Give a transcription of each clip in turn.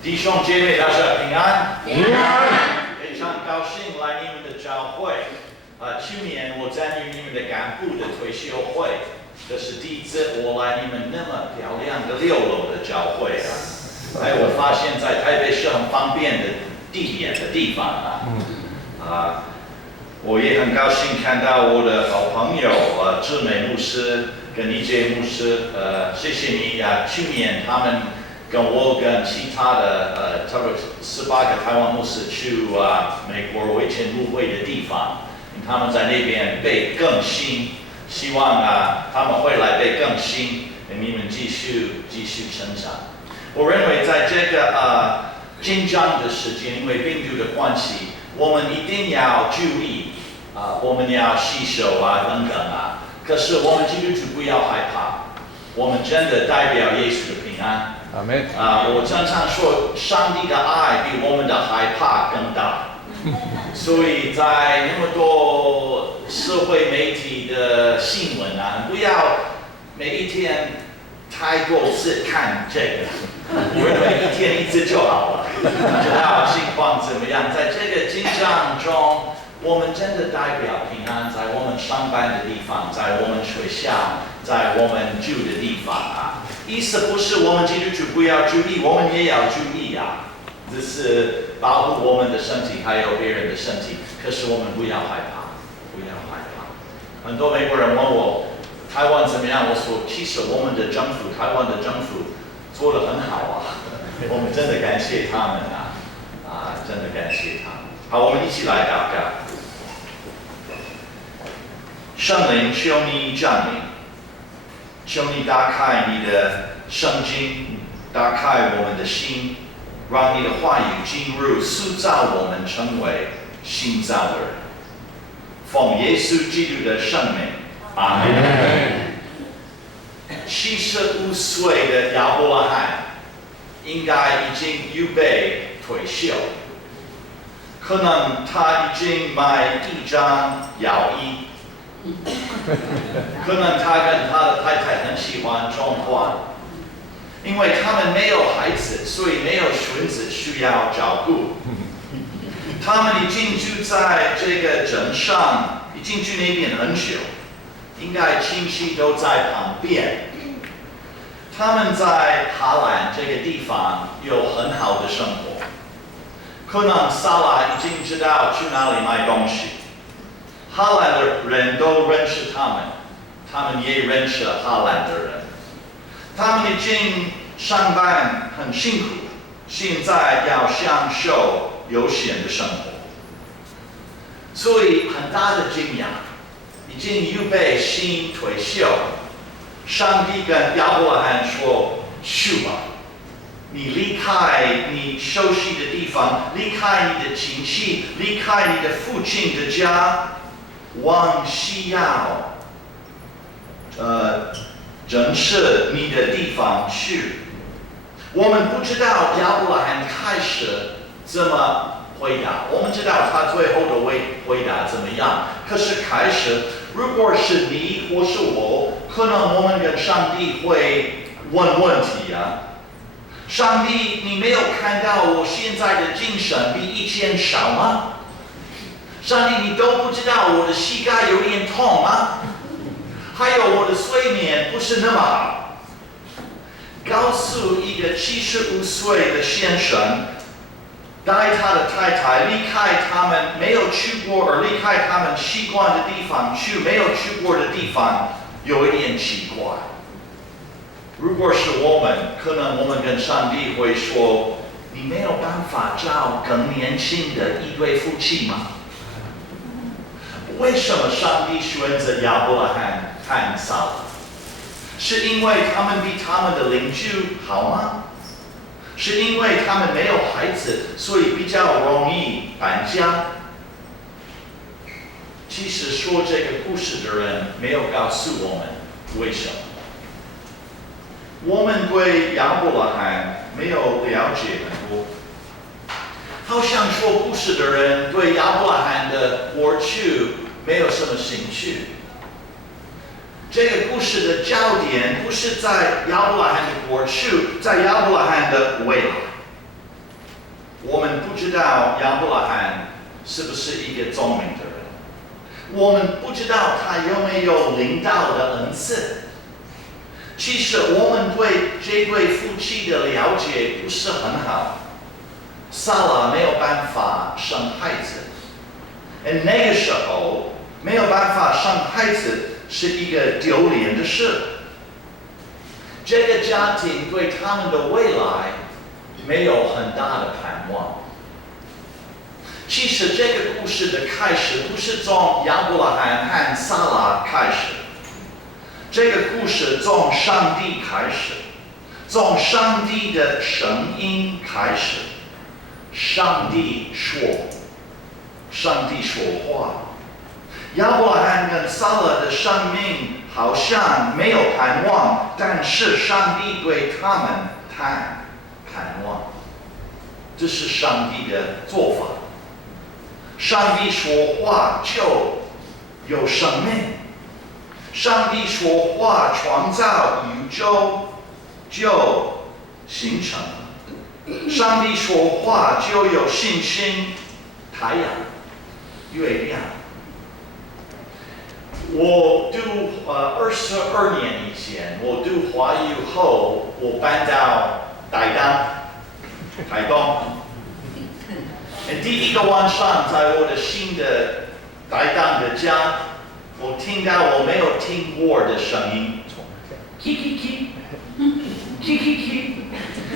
弟兄姐妹，大家平安。平安。非常高兴来你们的教会。去年我参与你们的干部的退休会，这是第一次我来你们那么漂亮的6楼的教会啊。我发现在台北是很方便的地点的地方啊。我也很高兴看到我的好朋友志美牧师跟李杰牧师，谢谢你啊，去年他们跟我跟其他的差不多18个台湾牧师去美国维前牧会的地方，他们在那边被更新，希望他们会来被更新，你们继续成长。我认为在这个紧张的时间，因为病毒的关系，我们一定要注意我们要洗手等等可是我们基督徒不要害怕，我们真的代表耶稣的平安。阿门。我常常说，上帝的爱比我们的害怕更大。所以在那么多社会媒体的新闻不要每一天太多次看这个，我认为一天一次就好了，知道情况怎么样。在这个紧张中，我们真的代表平安，在我们上班的地方，在我们学校，在我们住的地方意思不是我们基督徒不要注意，我们也要注意这是保护我们的身体，还有别人的身体。可是我们不要害怕，不要害怕。很多美国人问我台湾怎么样，我说其实我们的政府，台湾的政府做得很好我们真的感谢他们真的感谢他们。好，我们一起来祷告。圣灵，求你降临，求你打开你的圣经，打开我们的心，让你的话语进入，塑造我们成为新造的人。奉耶稣基督的圣名，阿门。75岁的亚伯拉罕应该已经预备退休，可能他已经买一张摇椅。可能他跟他的太太很喜欢种花，因为他们没有孩子，所以没有孙子需要照顾。他们已经住在这个镇上，已经住那边很久，应该亲戚都在旁边。他们在哈兰这个地方有很好的生活，可能萨拉已经知道去哪里买东西。哈兰的人都认识他们，他们也认识哈兰的人。他们已经上班很辛苦，现在要享受悠闲的生活，所以很大的惊讶，已经预备新退休。上帝跟亚伯拉罕说：“去吧，你离开你熟悉的地方，离开你的亲戚，离开你的父亲的家。”往西要认识你的地方去。我们不知道亚伯拉罕开始怎么回答，我们知道他最后的回答怎么样。可是开始，如果是你或是我，可能我们跟上帝会问问题上帝，你没有看到我现在的精神比以前少吗？上帝，你都不知道我的膝盖有点痛吗？还有我的睡眠不是那么好。告诉一个75岁的先生，带他的太太离开他们没有去过，而离开他们习惯的地方去没有去过的地方，有一点奇怪。如果是我们，可能我们跟上帝会说：“你没有办法找更年轻的一对夫妻吗？”为什么上帝选择亚伯拉罕和撒拉？是因为他们比他们的邻居好吗？是因为他们没有孩子，所以比较容易搬家？其实说这个故事的人没有告诉我们为什么。我们对亚伯拉罕没有了解很多。好像说故事的人对亚伯拉罕的过去没有什么兴趣。这个故事的焦点不是在亚伯拉罕的过去，在亚伯拉罕的未来。们不知道亚伯拉罕是不是一个聪明的人，我们不知道他有没有领导的恩赐。其实我们对这对夫妻的了解不是很好。撒拉没有办法生孩子，那个时候没有办法生孩子是一个丢脸的事。这个家庭对他们的未来没有很大的盼望。其实这个故事的开始不是从亚伯拉罕和撒拉开始，这个故事从上帝开始，从上帝的声音开始。上帝说话。亚伯拉罕跟撒拉的生命好像没有盼望，但是上帝对他们谈盼望，这是上帝的做法。上帝说话就有生命，上帝说话创造宇宙就形成。上帝说话就有星星、太阳、月亮。我读22年以前，我读华语后，我搬到台东。第一个晚上，在我的新的台东的家，我听到我没有听过的声音，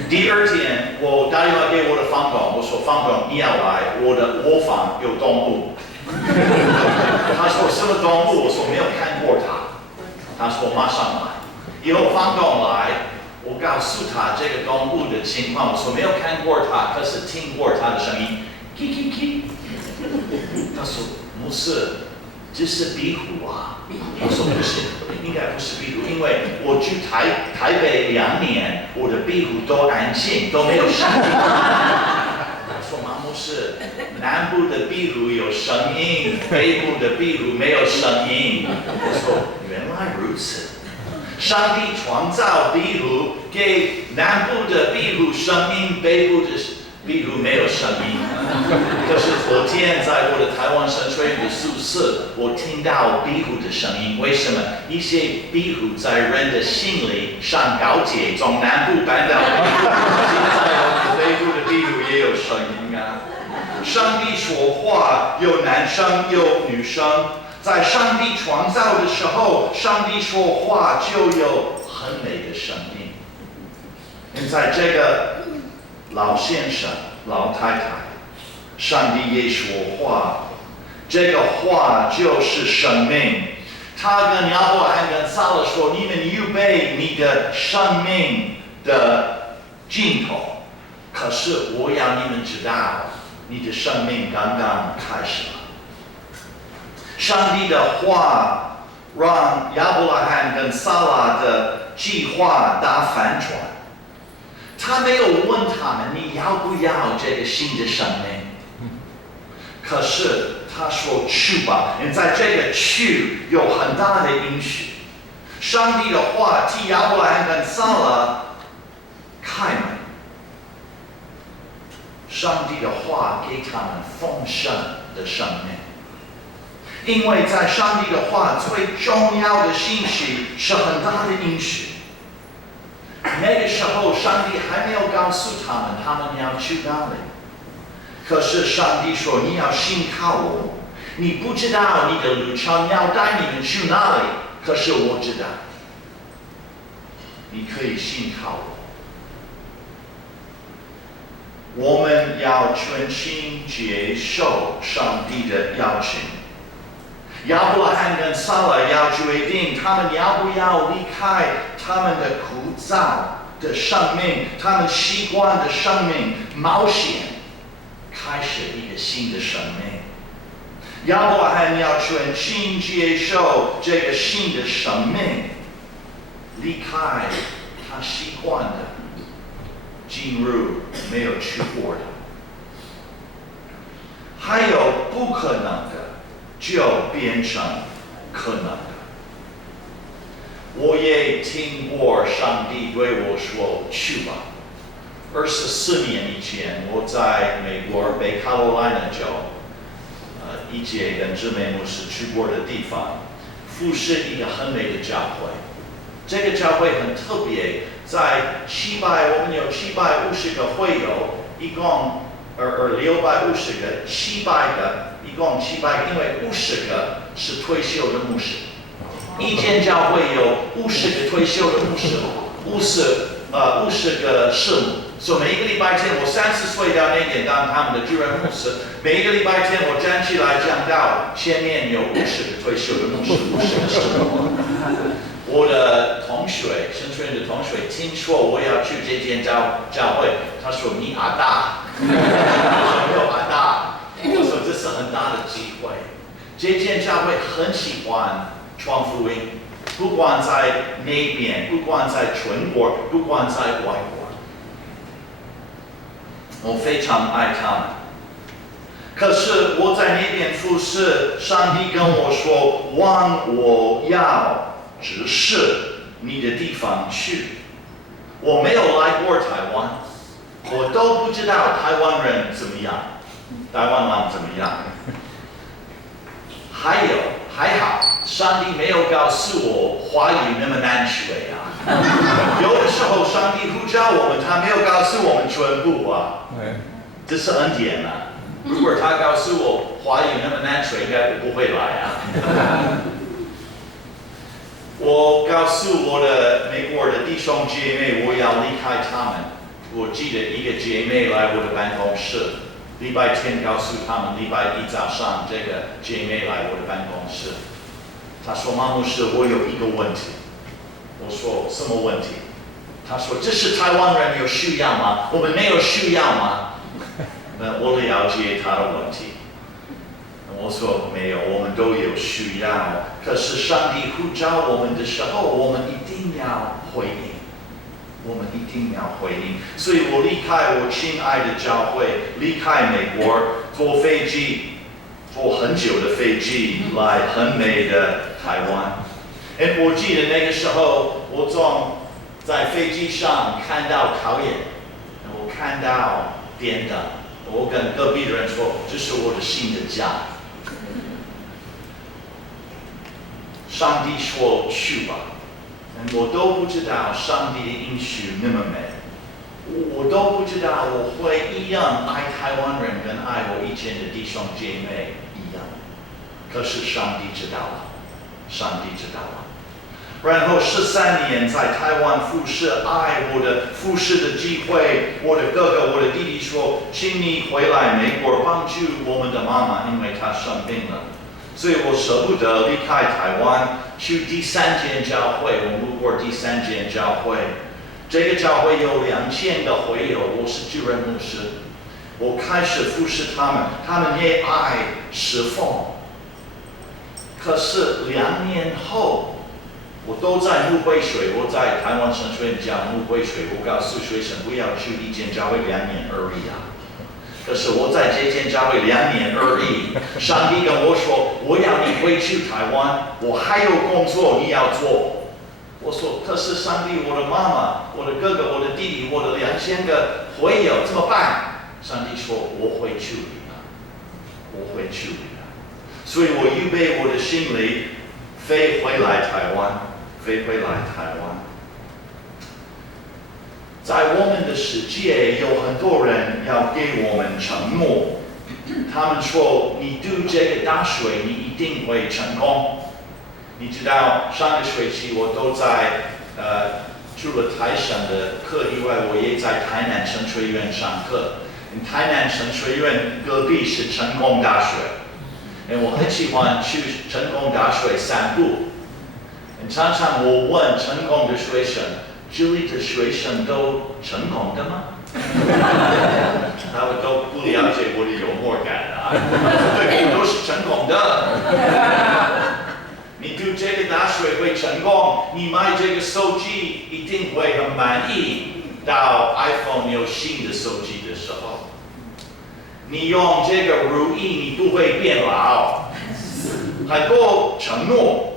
第二天，我打电话给我的房东，我说：“房东，你要来，我的卧房有动物。”他说：“什么动物？”我说：“没有看过它。”他说：“马上来。”以后房东来，我告诉他这个动物的情况，我说：“没有看过它，可是听过它的声音。”他说：“牧师，这是壁虎啊！”我说：“不是，应该不是壁虎，因为我去台北2年，我的壁虎都安静，都没有声音。”他说：“马牧师，南部的壁虎有声音，北部的壁虎没有声音。”我说：“原来如此。”上帝创造壁虎，给南部的壁虎声音，北部的壁虎没有声音。可是昨天在我的台湾神学院的宿舍，我听到壁虎的声音。为什么？一些壁虎在人的心里上高铁，从南部搬到北部，现在我们北部的壁虎也有声音啊。上帝说话，有男生有女生。在上帝创造的时候，上帝说话就有很美的声音。在这个老先生、老太太，上帝也说话，这个话就是生命。他跟亚伯拉罕跟撒拉说：“你们预备你的生命的尽头，可是我要你们知道，你的生命刚刚开始了。”上帝的话让亚伯拉罕跟撒拉的计划大反转。他没有问他们你要不要这个新的生命，可是他说去吧，因为在这个去有很大的应许。上帝的话替亚伯拉罕跟撒拉开门，上帝的话给他们丰盛的生命。因为在上帝的话最重要的信息是很大的应许。那个时候上帝还没有告诉他们要去哪里。可是上帝说你要信靠我，你不知道你的路程要带你们去哪里，可是我知道，你可以信靠我。我们要全心接受上帝的邀请。亚伯拉罕跟撒拉要决定，他们要不要离开他们的枯燥的生命，他们习惯的生命，冒险，开始一个新的生命。亚伯拉罕要全心接受这个新的生命，离开他习惯的，进入没有去过的，还有不可能的，就变成可能的。我也听过上帝对我说：“去吧。” 24年以前，我在美国北卡罗来纳州，一姐跟志美牧师去过的地方，服侍一个很美的教会。这个教会很特别，在我们有750个会友，一共650个，700个，一共700个，因为50个是退休的牧师。一间教会有50个退休的牧师，50个师母。所以每一个礼拜天，我30岁到那年当他们的主任牧师。每一个礼拜天，我站起来讲道，前面有50个退休的牧师，50个师母。我的同学，神学院的同学，听说我要去这间教会，他说你阿大，我说没有阿大，我说这是很大的机会。这间教会很喜欢传福音，不管在那边，不管在全国，不管在外国，我非常爱他们。可是我在那边服侍，上帝跟我说，往我要指示你的地方去。我没有来过台湾，我都不知道台湾人怎么样，台湾人怎么样。还好，上帝没有告诉我华语那么难学啊。有的时候上帝呼召我们，他没有告诉我们全部啊，这是恩典啊。如果他告诉我华语那么难学，应该我不会来啊。我告诉我的美国的弟兄姐妹，我要离开他们。我记得一个姐妹来我的办公室，礼拜天告诉他们，礼拜一早上这个姐妹来我的办公室，她说：“马牧师，我有一个问题。”我说：“什么问题？”她说：“这是台湾人有需要吗？我们没有需要吗？”我了解她的问题。我说没有，我们都有需要。可是上帝呼召我们的时候，我们一定要回应，我们一定要回应。所以我离开我亲爱的教会，离开美国，坐飞机，坐很久的飞机来很美的台湾。我记得那个时候，我在飞机上看到考验，我看到电灯，我跟隔壁的人说：“这是我的新的家。”上帝说去吧，我都不知道上帝的应许那么美，我都不知道我会一样爱台湾人跟爱我以前的弟兄姐妹一样。可是上帝知道了，上帝知道了。然后13年在台湾服侍，爱我的服侍的机会，我的哥哥、我的弟弟说：“请你回来美国帮助我们的妈妈，因为她生病了。”所以我舍不得离开台湾，去第3间教会。我路过第3间教会，这个教会有2000个会友，我是主任牧师。我开始服侍他们，他们也爱侍奉。可是2年后，我都在牧会水，我在台湾神学院讲牧会水。我告诉学生不要去一间教会2年而已啊。可是我在这间教会2年而已，上帝跟我说：“我要你回去台湾，我还有工作你要做。”我说：“可是上帝，我的妈妈、我的哥哥、我的弟弟、我的2000个会友怎么办？”上帝说：“我会处理的，我会处理的。”所以我预备我的行李，飞回来台湾。在我们的世界，有很多人要给我们承诺。他们说：“你读这个大学，你一定会成功。”你知道，上个学期我都在除了台省的课以外，我也在台南神学院上课。台南神学院隔壁是成功大学，我很喜欢去成功大学散步。常常我问成功的学生：“这里的学生都成功的吗？”他们都不了解我的幽默感啊！对，我都是成功的。你读这个大学会成功，你买这个手机一定会很满意。到 iPhone 有新的手机的时候，你用这个如意，你不会变老。很多承诺。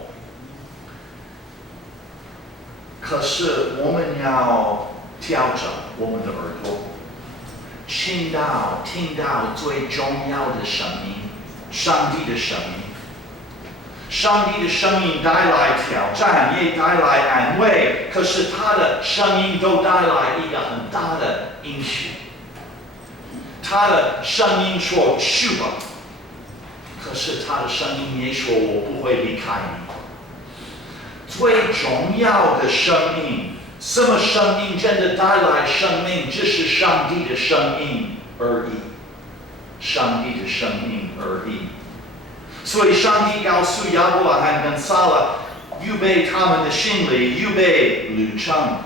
可是我们要调整我们的耳朵，听到最重要的声音，上帝的声音。上帝的声音带来挑战，也带来安慰，可是他的声音都带来一个很大的应许。他的声音说去吧，可是他的声音也说我不会离开你。最重要的声音，什么声音真的带来生命？这是上帝的声音而已，上帝的声音而已。所以上帝告诉亚伯拉罕跟撒拉，预备他们的心里，预备旅程。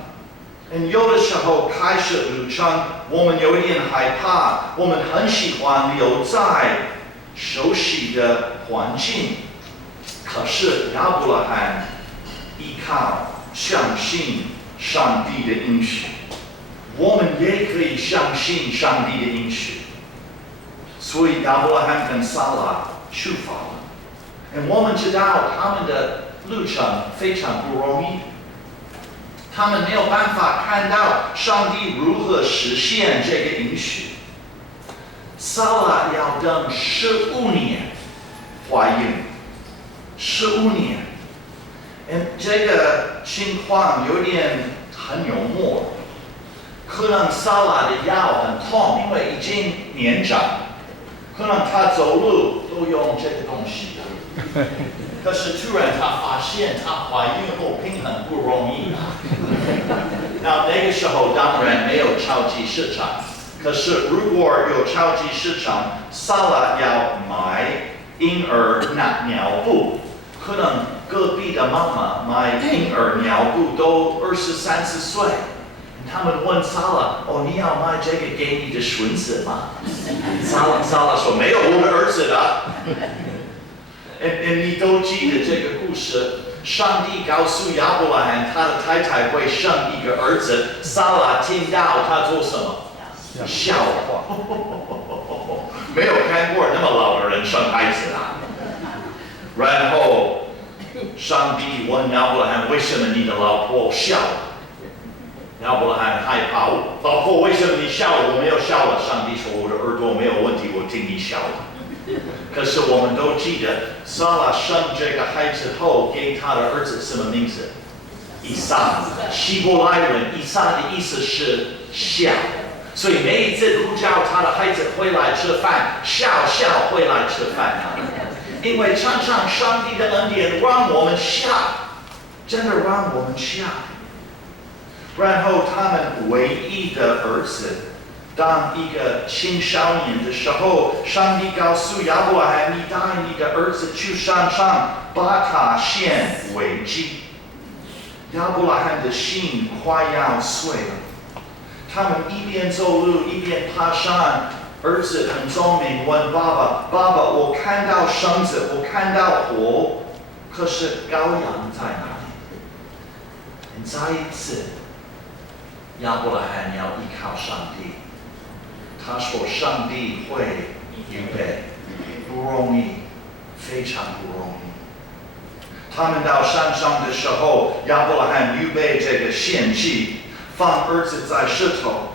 有的时候开始旅程，我们有一点害怕，我们很喜欢留在熟悉的环境。可是亚伯拉罕依靠、相信上帝的应许，我们也可以相信上帝的应许。所以亚伯拉罕跟撒拉出发了。我们知道他们的路程非常不容易，他们没有办法看到上帝如何实现这个应许。撒拉要等15年怀孕，15年。这个情况有点很幽默，可能撒拉的腰很痛，因为已经年长，可能他走路都用这个东西。可是突然他发现他怀孕后平衡不容易那个时候当然没有超级市场，可是如果有超级市场，撒拉要买婴儿尿布，可能隔壁的妈妈买婴儿尿布都20-30岁。他们问撒拉：“你要买这个给你的孙子吗？”撒拉说：“没有，我的儿子的。”你都记得这个故事？上帝告诉亚伯拉罕，他的太太会生一个儿子。撒拉听到他做什么？笑话。没有看过那么老的人生孩子啊。然后上帝问亚伯拉罕：“为什么你的老婆笑了？”亚伯拉罕害怕：“老婆，为什么你笑了？我没有笑了。”上帝说：“我的耳朵没有问题，我听你笑了。”可是我们都记得，撒拉生这个孩子后，给他的儿子什么名字？以撒。希伯来人以撒的意思是笑，所以每一次呼叫他的孩子回来吃饭，笑回来吃饭因为常常上帝的恩典让我们笑，真的让我们笑。然后他们唯一的儿子，当一个青少年的时候，上帝告诉亚伯拉罕：“你带你的儿子去山上，把他献为祭。”亚伯拉罕的心快要碎了。他们一边走路一边爬山。儿子很聪明，问爸爸：“爸爸，我看到绳子，我看到火，可是羔羊在哪里？”再一次，亚伯拉罕要依靠上帝。他说：“上帝会预备，不容易，非常不容易。”他们到山上的时候，亚伯拉罕预备这个献祭，放儿子在石头。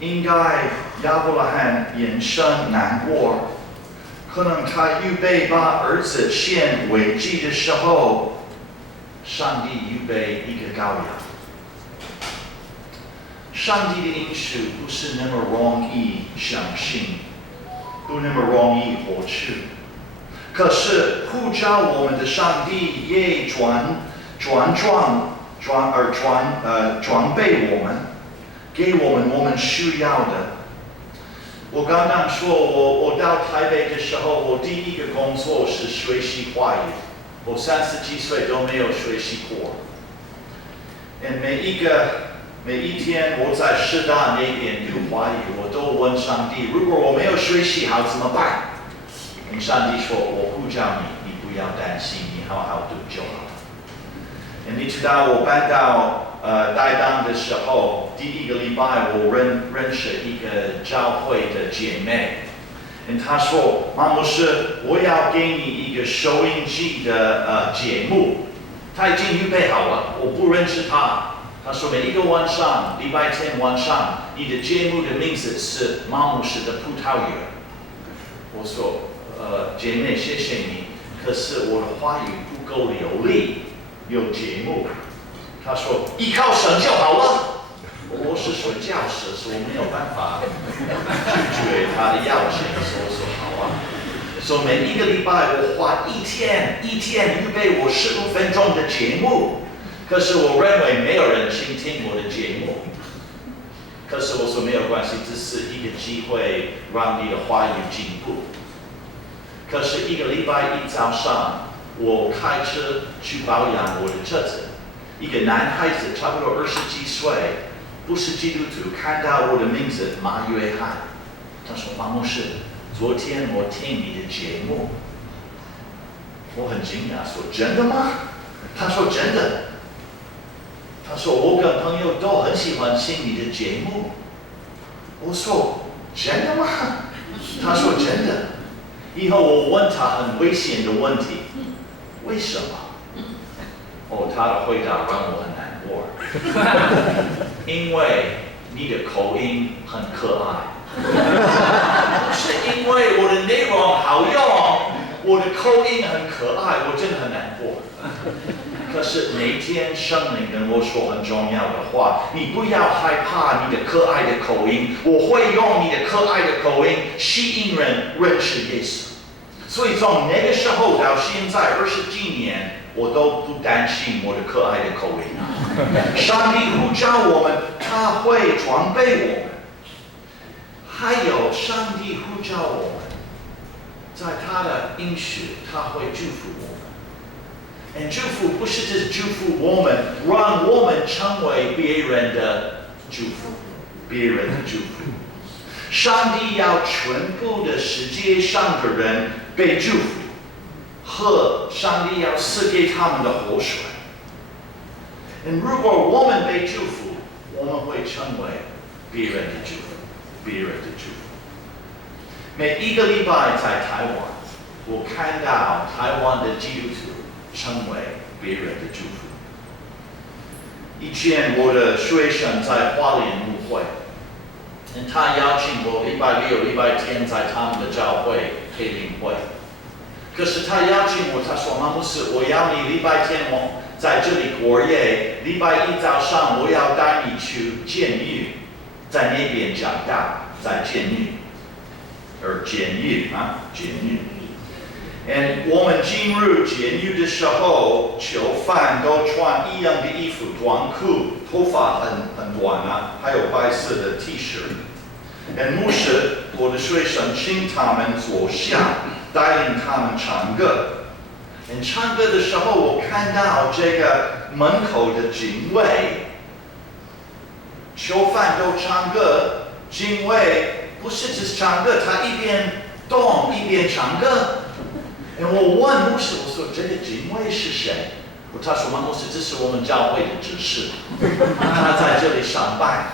应该亚伯拉罕眼神难过，可能他预备把儿子献为祭的时候，上帝预备一个羔羊。上帝的应许不是那么容易相信，不那么容易获取。可是呼召我们的上帝也装备我们，给我们需要的。我刚刚说，我到台北的时候，我第一个工作是学习华语。我30几岁都没有学习过。每一天我在师大那边读华语，我都问上帝：如果我没有学习好怎么办？上帝说：我呼召你，你不要担心，你好好读就好。你知道我搬到台东的时候，第一个礼拜我认识一个教会的姐妹，她说：马牧师，我要给你一个收音机的节目，她已经预备好了，我不认识她。他说每一个晚上，礼拜天晚上，你的节目的名字是马牧师的葡萄园。我说，姐妹，谢谢你，可是我的话语不够流利，有节目。他说依靠神就好了。我是说教师，所以我没有办法拒绝他的邀请，所以我说好啊。说每一个礼拜我花一天预备我15分钟的节目，可是我认为没有人倾听我的节目。可是我说没有关系，这是一个机会让你的话语进步。可是一个礼拜一早上，我开车去保养我的车子，一个男孩子差不多20几岁，不是基督徒，看到我的名字马约翰，他说马牧师，昨天我听你的节目，我很惊讶，说真的吗？他说真的。他说我跟朋友都很喜欢听你的节目。我说真的吗？他说真的。以后我问他很危险的问题，为什么？他的回答让我很难过，因为你的口音很可爱。不是因为我的内容好用，我的口音很可爱，我真的很难过。可是每天圣灵跟我说很重要的话，你不要害怕你的可爱的口音，我会用你的可爱的口音吸引人认识耶稣。所以从那个时候到现在20几年，我都不担心我的可爱的口音。上帝呼召我们，他会装备我们。还有上帝呼召我们，在他的应许，他会祝福我们。祝福不是只祝福我们，让我们成为别人的祝福，别人的祝福。上帝要全部的世界上的人被祝福，和上帝要赐给他们的活水。如果我们被祝福，我们会成为别人的祝福。别人的祝福。每一个礼拜在台湾，我看到台湾的基督徒成为别人的祝福。以前我的学生在花莲牧会，他邀请我礼拜六、礼拜天在他们的教会开灵会。可是他邀请我，他说：“马牧师，我要你礼拜天在这里过夜，礼拜一早上我要带你去监狱。”在那边长大，在监狱，监狱。我们进入监狱的时候，囚犯都穿一样的衣服，短裤，头发很短还有白色的 T 恤。牧师，我的学生请他们坐下，带领他们唱歌。唱歌的时候，我看到这个门口的警卫。囚犯都唱歌，警卫不是只是唱歌，他一边动一边唱歌。我问牧师，我说这个警卫是谁？他说牧师，这是我们教会的执事，他在这里上班。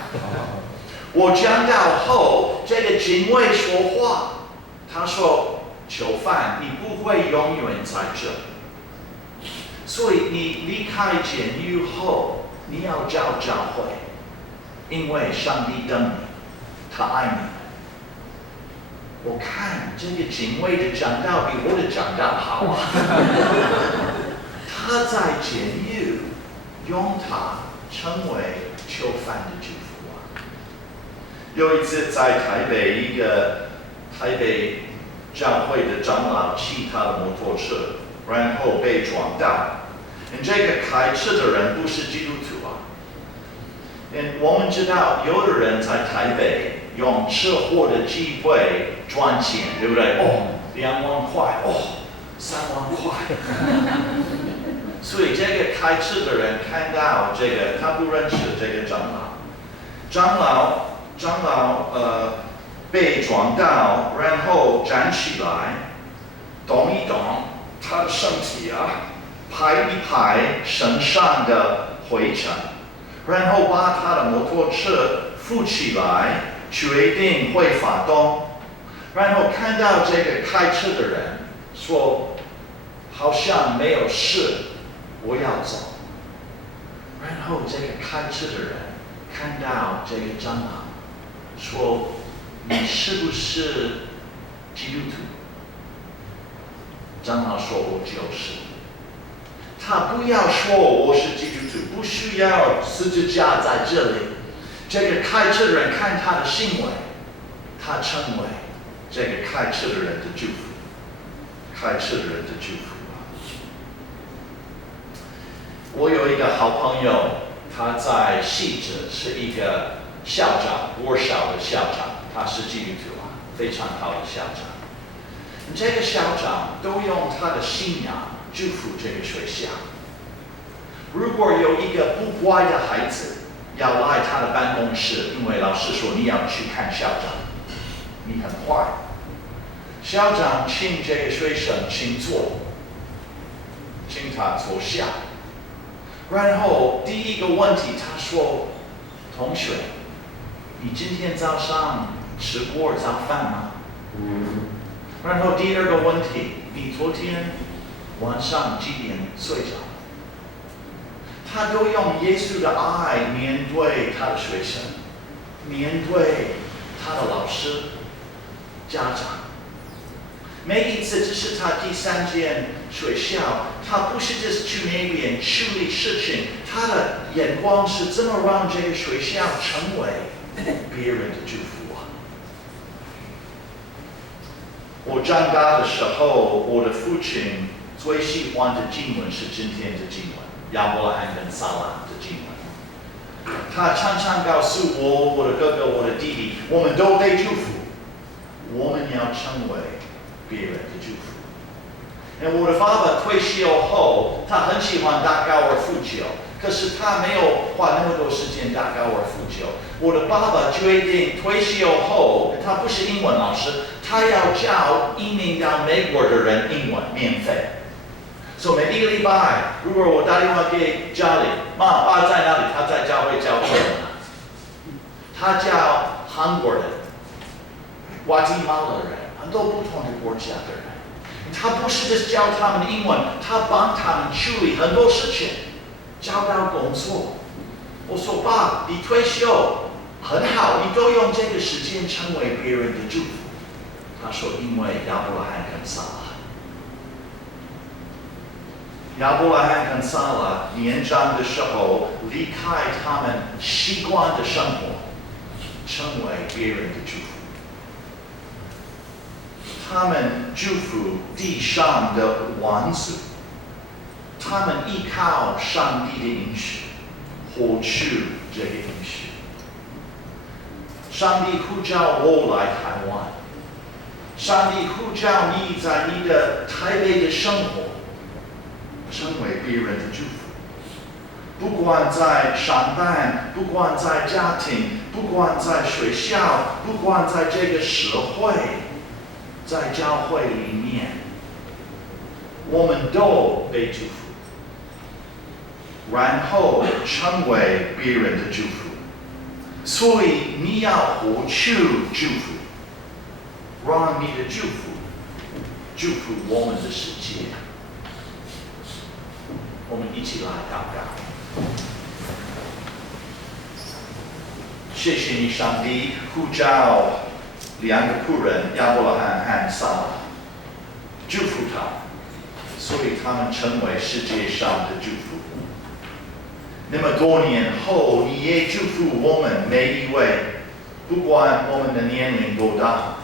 我讲到后，这个警卫说话，他说囚犯，你不会永远在这里，所以你离开监狱后，你要找教会。因为上帝等你，他爱你们。我看这个警卫的讲道比我的讲道好啊！他在监狱用它成为囚犯的祝福啊！有一次在台北，一个台北教会的长老骑他的摩托车，然后被撞到。这个开车的人不是基督徒啊！我们知道，有的人在台北用车祸的机会赚钱，对不对？2万块，3万块。所以这个开车的人看到这个，他不认识这个长老被撞到，然后站起来，动一动他的身体拍一拍身上的灰尘。然后把他的摩托车扶起来，确定会发动。然后看到这个开车的人说：“好像没有事，我要走。”然后这个开车的人看到这个长老，说：“你是不是基督徒？”长老说：“我就是。”他不要说我是基督徒，不需要十字架在这里。这个开车的人看他的行为，他成为这个开车的人的祝福。开车的人的祝福。我有一个好朋友，他在细致是一个校长，国小的校长，他是基督徒非常好的校长。这个校长都用他的信仰祝福这个学校。如果有一个不乖的孩子要来他的办公室，因为老师说你要去看校长，你很坏。校长请这个学生请坐，请他坐下。然后第一个问题，他说：“同学，你今天早上吃过早饭吗？”然后第二个问题，你昨天晚上几点睡着？他都用耶稣的爱面对他的学生，面对他的老师、家长。每一次这是他第3间学校，他不是只是去那边处理事情，他的眼光是怎么让这个学校成为别人的祝福。我长大的时候，我的父亲最喜欢的经文是今天的经文，亚伯拉罕跟撒拉的经文。他常常告诉我、我的哥哥、我的弟弟，我们都被祝福，我们要成为别人的祝福。我的爸爸退休后，他很喜欢打高尔夫球，可是他没有花那么多时间打高尔夫球。我的爸爸决定退休后，他不是英文老师，他要教移民到美国的人英文免费。所以每一个礼拜，如果我打电话给家里，妈，爸在哪里？他在教会教英文。他教韩国人、瓜地马拉人，很多不同的国家的人。他不是只教他们英文，他帮他们处理很多事情，找到工作。我说：“爸，你退休很好，你都用这个时间成为别人的祝福。”他说：“因为亚伯拉罕跟撒拉。亚伯拉罕跟撒拉年长的时候离开他们习惯的生活，成为别人的祝福。他们祝福地上的万族，他们依靠上帝的应许，获取这个应许。上帝呼召我来台湾，上帝呼召你在你的台北的生活，成为别人的祝福。不管在上班，不管在家庭，不管在学校，不管在这个社会，在教会里面，我们都被祝福，然后成为别人的祝福。所以你要活出祝福，让你的祝福祝福我们的世界。我们一起来祷告。谢谢你，上帝呼召2个仆人亚伯拉罕和撒拉，祝福他，所以他们成为世界上的祝福。那么多年后，你也祝福我们每一位，不管我们的年龄多大，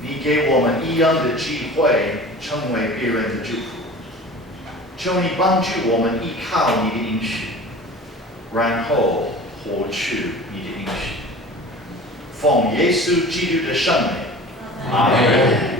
你给我们一样的机会，成为别人的祝福。求你帮助我们依靠你的应许，然后活出你的应许。奉耶稣基督的圣名，阿门。